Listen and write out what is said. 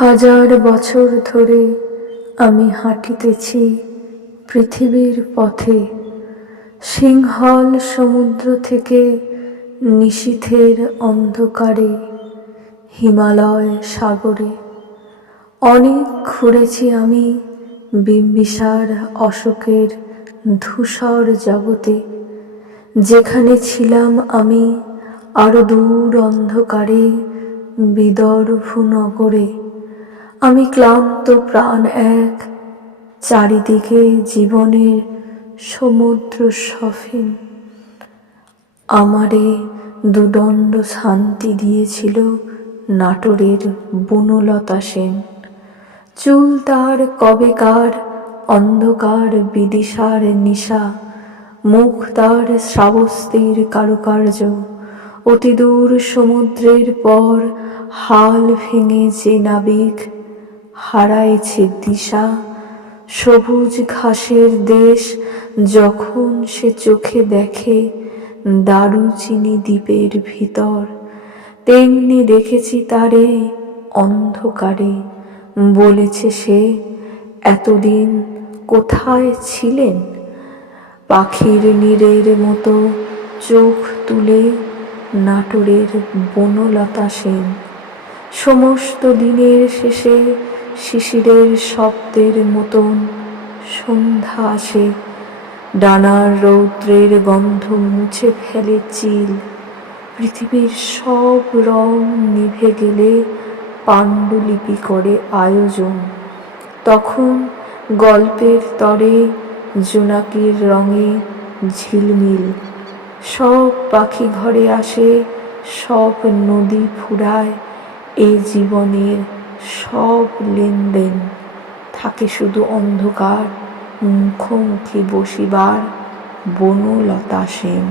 হাজার বছর ধরে আমি হাঁটিতেছি পৃথিবীর পথে, সিংহল সমুদ্র থেকে নিশীথের অন্ধকারে, হিমালয় সাগরে। অনেক ঘুরেছি আমি বিম্বিসার অশোকের ধূসর জগতে, যেখানে ছিলাম আমি আরো দূর অন্ধকারে বিদর্ভ নগরে। আমি ক্লান্ত প্রাণ এক, চারিদিকে জীবনের সমুদ্র সফিন। আমারে দুদণ্ড শান্তি দিয়েছিল নাটোরের বনলতা সেন। চুল তার কবেকার অন্ধকার বিদিশার নিশা, মুখ তার শ্রাবস্তির কারুকার্য। অতিদূর সমুদ্রের পর হাল ভেঙে যে নাবিক হারাইছে দিশা, সবুজ ঘাসের দেশ যখন সে চোখে দেখে দারুচিনি দ্বীপের ভিতর, তেমনি দেখেছি তারে অন্ধকারে। বলেছে সে, এতদিন কোথায় ছিলেন? পাখির নীড়ের মতো চোখ তুলে নাটোরের বনলতা সেন। সমস্ত দিনের শেষে শিশিরের শব্দের মতন সন্ধ্যা আসে, ডানার রৌদ্রের গন্ধ মুছে ফেলে চিল। পৃথিবীর সব রং নিভে গেলে পাণ্ডুলিপি করে আয়োজন। তখন গল্পের তরে জোনাকির রঙে ঝিলমিল। সব পাখি ঘরে আসে, সব নদী ফুরায়, এ জীবনের সব লেনদেন। থাকে শুধু অন্ধকার, মুখোমুখি বসিবার বনলতা সেন।